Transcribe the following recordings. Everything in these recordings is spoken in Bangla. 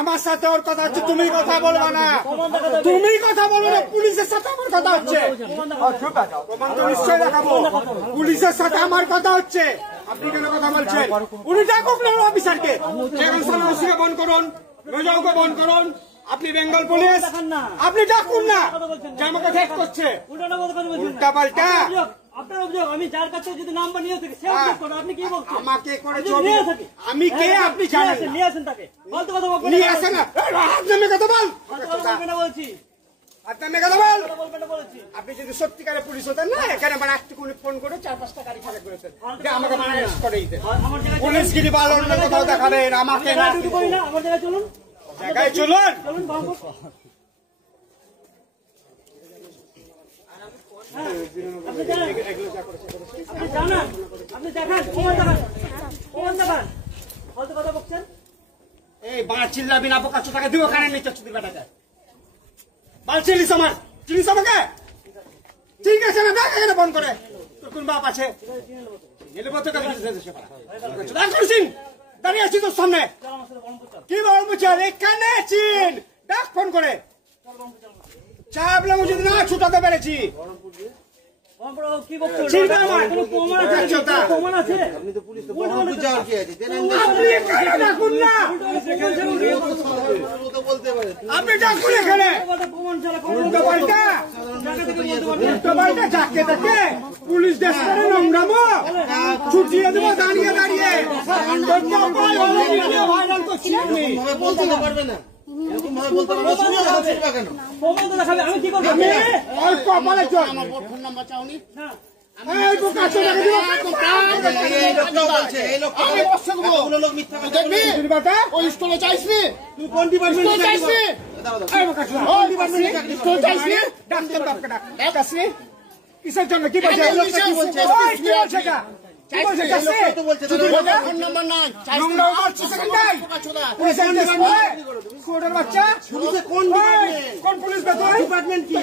আমার সাথে ওর কথা হচ্ছে, তুমি কথা বলবা না, তুমি কথা বলো না, পুলিশের সাথে আমার কথা হচ্ছে। প্রমাণ তো নিশ্চয়ই দেখাবো, পুলিশের সাথে আমার কথা হচ্ছে। আপনি কেন কথা বলছেন? উনি ডাকুক না অফিসারকে, ওসিকে বন্ধ করুন, মেজরকে বন্ধ করুন। আপনি বেঙ্গল পুলিশ, আপনি ডাকুন না যে আমাকে ঠেক করছে উল্টা পাল্টা। আপনার অভিযোগ, আমি যার কাছে যদি নাম্বার নিয়ে থাকি সে অভিযোগ করো, আপনি কি বলছেন? আমাকে করে আমি কে আপনি জানেন? নিয়ে আসেন তাকে, ফালতু কথা বলবেন নিয়ে আসেন না, আপনি কথা বল, বলছি আপনি কথা বল। আপনি যদি সত্যিকারের পুলিশ হতেন না, এখানে মানে একটু ফোন করে 4-5টা গাড়ি খারাপ করেছেন যে আমাকে মানে অ্যারেস্ট করে দিতেন। পুলিশগিরি ভালো অন্য কোথাও দেখাবেন, আমাকে না। আমার জায়গায় চলুন, জায়গায় চলুন। আপনি জানান, আপনি দেখান, প্রমাণ দেখান, ফালতু কথা বলছেন। এই বাঁ চিল্লাবি না, বোকা চোটাকে দিব কানে নিচে চুদির বেটাকে। বাল চিলিস আমার, চিলিস আমাকে? ঠিক আছে না, দেখ এখানে ফোন করে। তোর কোন বাপ আছে? দাঁড়িয়ে আছি তোর সামনে, কি বল বুঝার? এখানে চিন, দেখ ফোন করে। চাপলাম যদি না ছুটাতে পেরেছি। আপনি ডাকুন এখানে উল্টো পাল্টা যাকে তাকে পুলিশ দেশ করে নোংরামো ছুটিয়ে দেবো দাঁড়িয়ে দাঁড়িয়ে। ভাইরাল করছি আপনি বলতে পারবে না, এরকম ভাবে বলতে পারবে কেন? আমি কি করবো? ফোন নাম্বার চাওনি? কিসের জন্য? কি বলছে? বাচ্চা কোন পুলিশ ডিপার্টমেন্ট কি?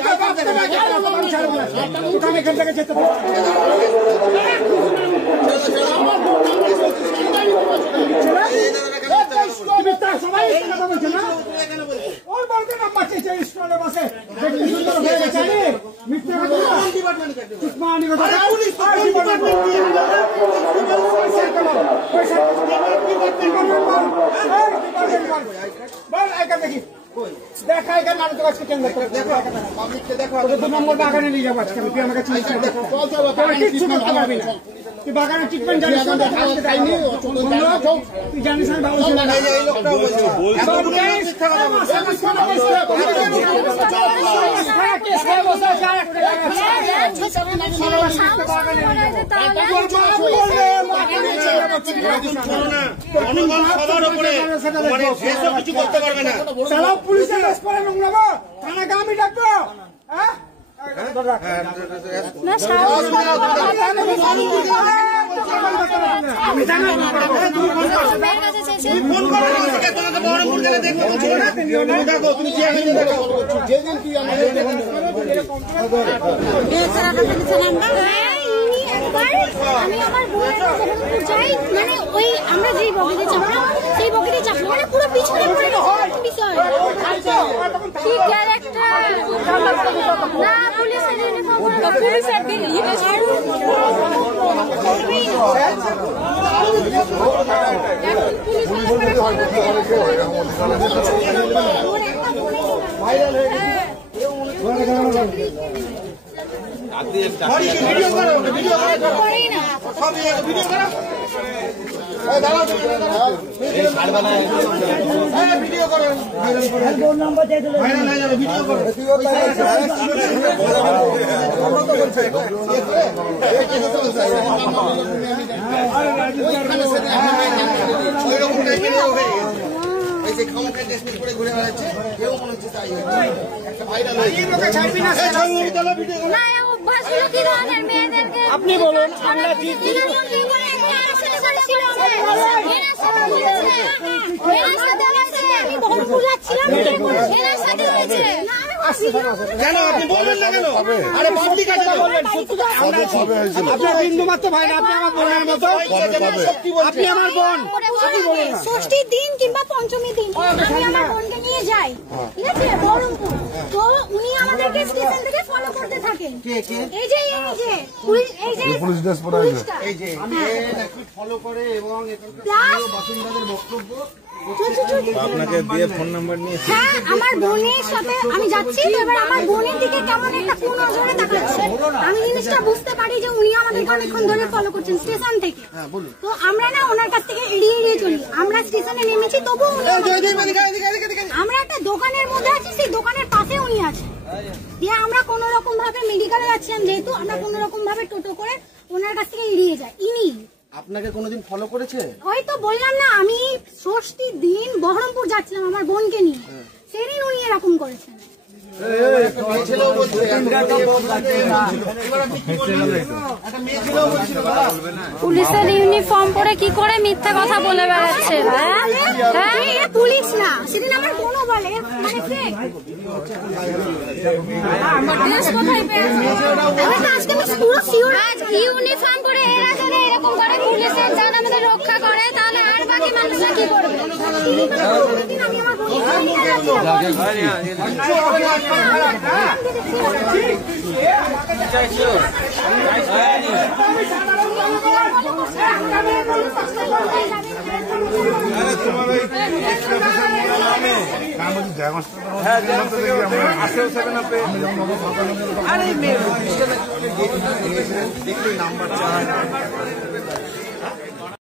এখান থেকে যেতে সবাই কথা বলছে না, ওর বলতে নাম্বার চেয়েছে স্কুলে বসে মিথ্যা দেখি দেখা এখানে নাটক আজকে কেন্দ্র দেখো নম্বর বাগানে নিয়ে যাবো আজকে। তুই আমাকে কিচ্ছু করতে পারবি না, তুই বাগানের ট্রিটমেন্ট জানিস, তুই জানিস না বাবু কিছু করতে পারবে না। পুলিশের নোংরাবো থানাকে আমি ডাকবো। আমি আমার বোনের যাই, মানে ওই আমরা যেই বগিতে চাপলাম সেই বগিতে চাপলাম, মানে পুরো পিছনে পড়ে বিষয়। কি ক্যারেক্টার না পুলিশের ইউনিফর্ম, পুলিশের দিন ঘুরে বেড়াচ্ছে, কেউ মনে হচ্ছে তাই আপনি বলুন। আমরা আমি কেন আপনি বলবেন না কেন? আরে পাবলিক আছে তো। আপনার বিন্দু মাত্র ভাই না, আপনি আমার বোনের মতো, আপনি আমার বোন। ষষ্ঠীর দিন কিংবা পঞ্চমীর দিন আমি আমার বোনকে নিয়ে যাই, ঠিক আছে, বহরমপুর। তো উনি আমাদেরকে স্টেশন থেকে ফলো করতে থাকেন। এই যে পুলিশ ড্রেস পরে আছে, এই যে ফলো করে এবং বাসিন্দাদের বক্তব্য আপনাকে দিয়ে ফোন নাম্বার নিয়ে হ্যাঁ, আমার বোনের সাথে আমি যাচ্ছি, তো এবার আমার বোনের দিকে কেমন একটা কোন নজরে তাকাচ্ছে। আমি জিনিসটা বুঝতে পারি যে উনি আমাদেরকে অনেকক্ষণ ধরে ফলো করছেন স্টেশন থেকে। তো আমরা না ওনার কাছ থেকে এড়িয়ে চলি। আমরা স্টেশনে নেমেছি, তবু আমরা একটা দোকানের মধ্যে আছি, সেই দোকানের পাশে উনি আছেন। দিয়ে আমরা কোন রকম ভাবে মেডিকেলে যাচ্ছিলাম, যেহেতু আমরা কোন রকম ভাবে টোটো করে ওনার কাছ থেকে এড়িয়ে যাই। ইনি আপনাকে কোনোদিন ফলো করেছে? ওই তো বললাম না, আমি ষষ্ঠীর দিন বহরমপুর যাচ্ছিলাম আমার বোনকে নিয়ে, সেদিন উনি এরকম করেছেন। পুলিশের ইউনিফর্ম পরে কি করে মিথ্যা কথা বলে বেড়াচ্ছে? পুলিশ না, সেদিন আমার বোনও বলে মানে ইউনিফর্ম পরে এরা যারা এরকম করে পুলিশের যান আমাদের রক্ষা করে, তাহলে আর বাকি মানুষরা কি করবে? আমি আমার দেখলেই নাম্বার